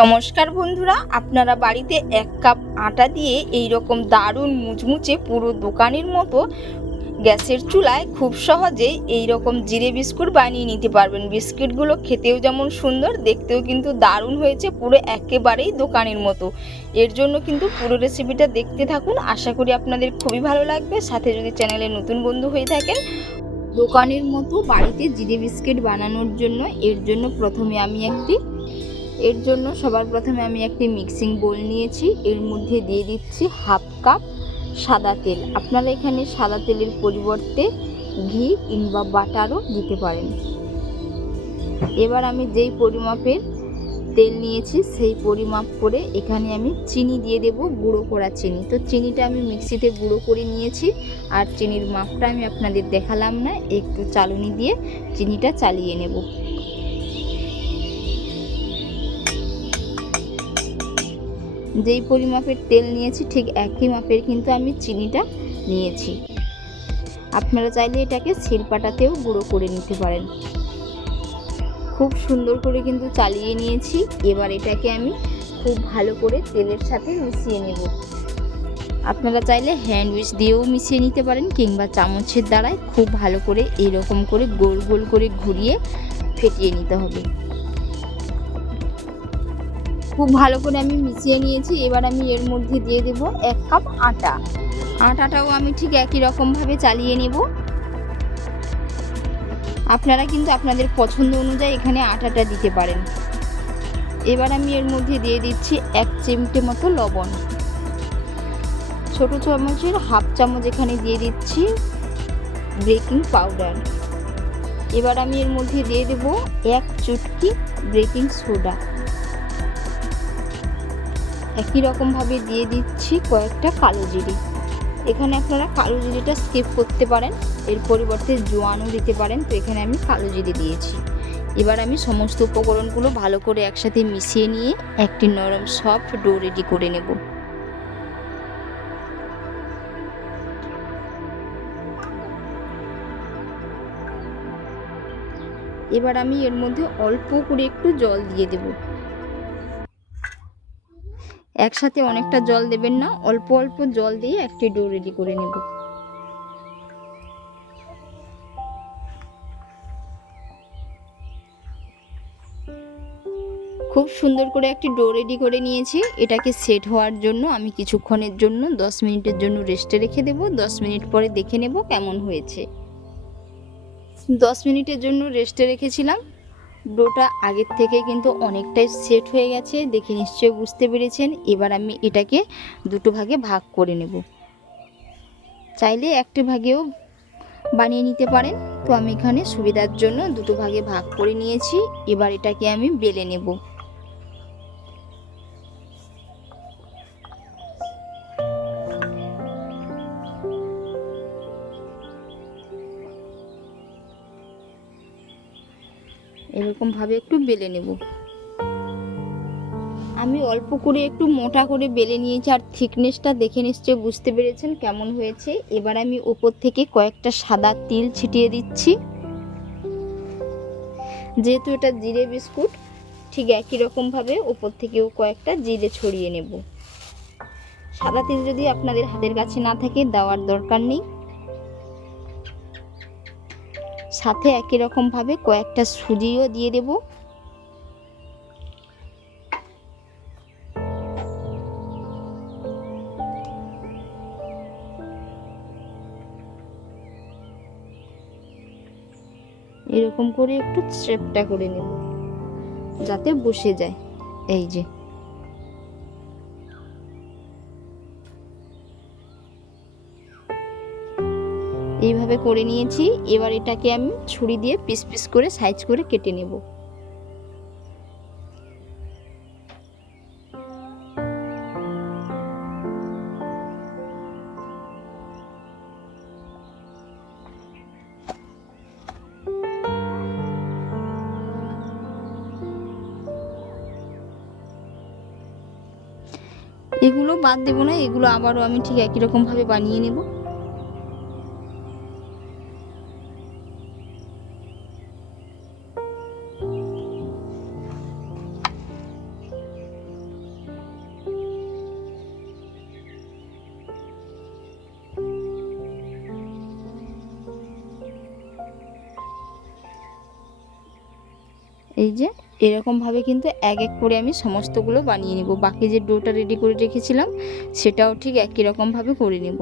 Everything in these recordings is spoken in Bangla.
নমস্কার বন্ধুরা, আপনারা বাড়িতে এক কাপ আটা দিয়ে এই রকম দারুণ মুচমুচে পুরো দোকানের মতো গ্যাসের চুলায় খুব সহজেই এই রকম জিরে বিস্কুট বানিয়ে নিতে পারবেন। বিস্কিটগুলো খেতেও যেমন সুন্দর, দেখতেও কিন্তু দারুণ হয়েছে পুরো একেবারেই দোকানের মতো। এর জন্য কিন্তু পুরো রেসিপিটা দেখতে থাকুন, আশা করি আপনাদের খুবই ভালো লাগবে। সাথে যদি চ্যানেলে নতুন বন্ধু হয়ে থাকেন, দোকানের মতো বাড়িতে জিরে বিস্কিট বানানোর জন্য এর জন্য প্রথমে আমি একটি এর জন্য সবার প্রথমে আমি একটি মিক্সিং বোল নিয়েছি। এর মধ্যে দিয়ে দিচ্ছি হাফ কাপ সাদা তেল। আপনারা এখানে সাদা তেলের পরিবর্তে ঘি কিংবা বাটারও দিতে পারেন। এবার আমি যেই পরিমাপের তেল নিয়েছি, সেই পরিমাপ করে এখানে আমি চিনি দিয়ে দেব, গুঁড়ো করা চিনি। তো চিনিটা আমি মিক্সিতে গুঁড়ো করে নিয়েছি আর চিনির মাপটা আমি আপনাদের দেখালাম না। একটু চালুনি দিয়ে চিনিটা চালিয়ে নেব। যেই পরিমাপের তেল নিয়েছি ঠিক একই মাপের কিন্তু আমি চিনিটা নিয়েছি। আপনারা চাইলে এটাকে শিলপাটাতেও গুঁড়ো করে নিতে পারেন। খুব সুন্দর করে কিন্তু চালিয়ে নিয়েছি। এবার এটাকে আমি খুব ভালো করে তেলের সাথে মিশিয়ে নেব। আপনারা চাইলে হ্যান্ড উইচ দিয়েও মিশিয়ে নিতে পারেন কিংবা চামচের দ্বারাই খুব ভালো করে এরকম করে গোল গোল করে ঘুরিয়ে ফেটিয়ে নিতে হবে। খুব ভালো করে আমি মিশিয়ে নিয়েছি। এবার আমি এর মধ্যে দিয়ে দেব এক কাপ আটা। আটাটাও আমি ঠিক একই রকমভাবে চালিয়ে নেব। আপনারা কিন্তু আপনাদের পছন্দ অনুযায়ী এখানে আটাটা দিতে পারেন। এবার আমি এর মধ্যে দিয়ে দিচ্ছি এক চিমটে মতো লবণ। ছোট চামচের হাফ চামচ এখানে দিয়ে দিচ্ছি বেকিং পাউডার। এবার আমি এর মধ্যে দিয়ে দেব এক চুটকি বেকিং সোডা। একই রকমভাবে দিয়ে দিচ্ছি কয়েকটা কালো জিরি। এখানে আপনারা কালো জিরিটা স্কিপ করতে পারেন, এর পরিবর্তে জোয়ানও দিতে পারেন। তো এখানে আমি কালো জিরি দিয়েছি। এবার আমি সমস্ত উপকরণগুলো ভালো করে একসাথে মিশিয়ে নিয়ে একটি নরম সফট ডো রেডি করে নেব। এবার আমি এর মধ্যে অল্প করে একটু জল দিয়ে দেবো। একসাথে অনেকটা জল দেবেন না, অল্প অল্প জল দিয়ে একটি ডো রেডি করে নেব। খুব সুন্দর করে একটি ডো রেডি করে নিয়েছি। এটাকে সেট হওয়ার জন্য আমি কিছুক্ষণের জন্য 10 মিনিটের জন্য রেস্টে রেখে দেব। 10 মিনিট পরে দেখে নেব কেমন হয়েছে। 10 মিনিটের জন্য রেস্টে রেখেছিলাম। ডোটা আগের থেকে কিন্তু অনেকটাই সেট হয়ে গেছে, দেখে নিশ্চয়ই বুঝতে পেরেছেন। এবার আমি এটাকে দুটো ভাগে ভাগ করে নেব। চাইলে একটি ভাগেও বানিয়ে নিতে পারেন। তো আমি এখানে সুবিধার জন্য দুটো ভাগে ভাগ করে নিয়েছি। এবার এটাকে আমি বেলে নেব। এরকমভাবে একটু বেলে নেব। আমি অল্প করে একটু মোটা করে বেলে নিয়েছি আর থিকনেসটা দেখে নিশ্চয়ই বুঝতে পেরেছেন কেমন হয়েছে। এবার আমি ওপর থেকে কয়েকটা সাদা তিল ছিটিয়ে দিচ্ছি। যেহেতু এটা জিরে বিস্কুট, ঠিক একই রকমভাবে ওপর থেকেও কয়েকটা জিরে ছড়িয়ে নেব। সাদা তিল যদি আপনাদের হাতের কাছে না থাকে, দেওয়ার দরকার নেই। সাথে একই রকমভাবে কয়েকটা সুজিও দিয়ে দেব। এরকম করে একটু স্ট্রেপটা করে নেব, যাতে বসে যায়। এই যে। এইভাবে করে নিয়েছি। এবার এটাকে আমি ছুরি দিয়ে পিস পিস করে সাইজ করে কেটে নেব। এগুলো বাদ দেবো না, এগুলো আবারও আমি ঠিক একই রকমভাবে বানিয়ে নেব। এই যে, এরকমভাবে কিন্তু এক এক করে আমি সমস্তগুলো বানিয়ে নেব। বাকি যে ডোটা রেডি করে রেখেছিলাম, সেটাও ঠিক একই রকমভাবে করে নেব।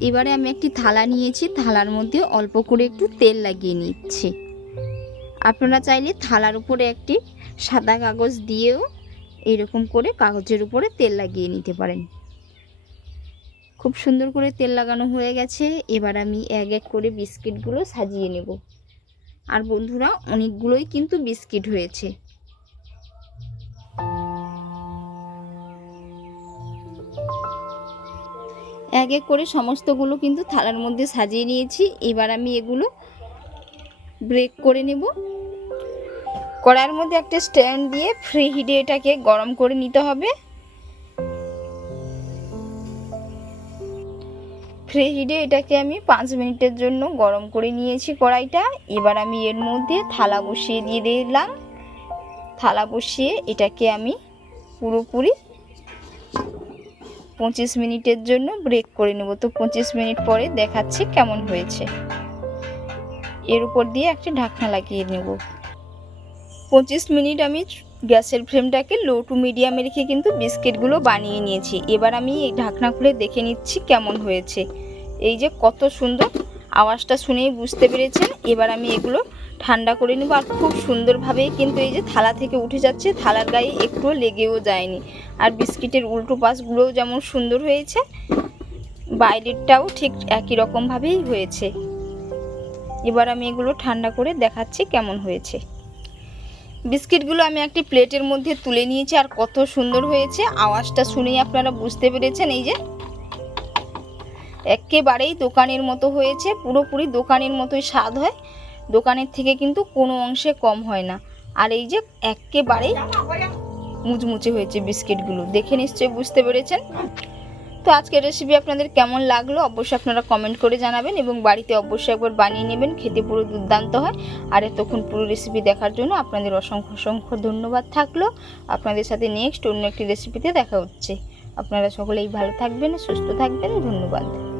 এবারে আমি একটি থালা নিয়েছি। থালার মধ্যে অল্প করে একটু তেল লাগিয়ে নিচ্ছি। আপনারা চাইলে থালার উপরে একটি সাদা কাগজ দিয়েও এরকম করে কাগজের উপরে তেল লাগিয়ে নিতে পারেন। খুব সুন্দর করে তেল লাগানো হয়ে গেছে। এবার আমি এক এক করে বিস্কিটগুলো সাজিয়ে নেব। আর বন্ধুরা, অনেকগুলোই কিন্তু বিস্কিট হয়েছে। এক এক করে সমস্তগুলো কিন্তু থালার মধ্যে সাজিয়ে নিয়েছি। এবার আমি এগুলো ব্রেক করে নেব। কড়াইয়ের মধ্যে একটা স্ট্যান্ড দিয়ে ফ্রি হিটে এটাকে গরম করে নিতে হবে। হিটে এটাকে আমি পাঁচ মিনিটের জন্য গরম করে নিয়েছি কড়াইটা। এবার আমি এর মধ্যে থালা বসিয়ে দিয়ে দিলাম। থালা বসিয়ে এটাকে আমি পুরোপুরি পঁচিশ মিনিটের জন্য ব্রেক করে নেব। তো পঁচিশ মিনিট পরে দেখাচ্ছি কেমন হয়েছে। এর উপর দিয়ে একটা ঢাকনা লাগিয়ে নেব। পঁচিশ মিনিট আমি গ্যাসের ফ্লেমটাকে লো টু মিডিয়ামে রেখে কিন্তু বিস্কিটগুলো বানিয়ে নিয়েছি। এবার আমি এই ঢাকনা খুলে দেখে নিচ্ছি কেমন হয়েছে। এই যে কত সুন্দর আওয়াজটা শুনেই বুঝতে পেরেছেন। এবার আমি এগুলো ঠান্ডা করে নেব। আর খুব সুন্দরভাবেই কিন্তু এই যে থালা থেকে উঠে যাচ্ছে। থালার গায়ে একটুও লেগেও যায়নি। আর বিস্কিটের উল্টো পাশগুলোও যেমন সুন্দর হয়েছে, বাইরেরটাও ঠিক একই রকমভাবেই হয়েছে। এবার আমি এগুলো ঠান্ডা করে দেখাচ্ছি কেমন হয়েছে। বিস্কিটগুলো আমি একটি প্লেটের মধ্যে তুলে নিয়েছি আর কত সুন্দর হয়েছে। আওয়াজটা শুনেই আপনারা বুঝতে পেরেছেন, এই যে একেবারেই দোকানের মতো হয়েছে, পুরোপুরি দোকানের মতোই স্বাদ হয়। দোকানের থেকে কিন্তু কোনো অংশে কম হয় না। আর এই যে একেবারেই মুচমুচে হয়েছে বিস্কিটগুলো, দেখে নিশ্চয়ই বুঝতে পেরেছেন। তো আজকের রেসিপি আপনাদের কেমন লাগল অবশ্যই আপনারা কমেন্ট করে জানাবেন এবং বাড়িতে অবশ্যই একবার বানিয়ে নেবেন। খেতে পুরো দুর্দান্ত হয়। আর এতক্ষণ পুরো রেসিপি দেখার জন্য আপনাদের অসংখ্য অসংখ্য ধন্যবাদ থাকল। আপনাদের সাথে নেক্সট অন্য একটি রেসিপিতে দেখা হচ্ছে। আপনারা সকলেই ভালো থাকবেন, সুস্থ থাকবেন। ধন্যবাদ।